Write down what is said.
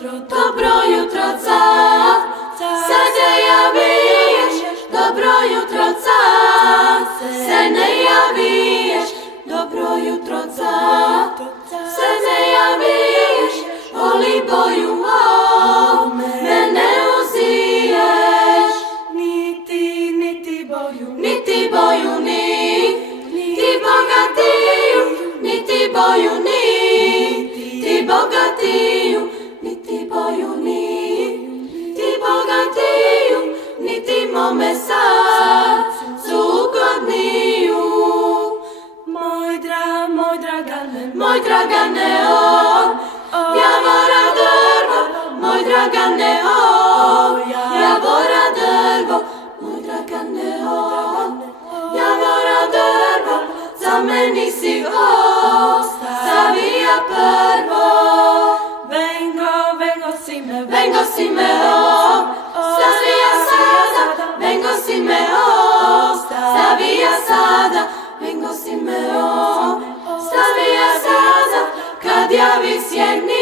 dobro jutro car, se ne javiš, dobro jutro car, se ne javiš, dobro jutro car, se ne javiš, oli boju mou, mene uziješ, niti boju niti bogatiju, niti boju niti bogatiju, niti boju niti bogatiju, niti mome srcu ugodniju. Moj Dragane, javora drvo, moj Dragane, javora drvo, moj Dragane, javora drvo, za meni si ostavija prvo. Vengo si me ostavija sada, vengo si me ostavija sada, vengo si me ostavija sada, kad javi sjeni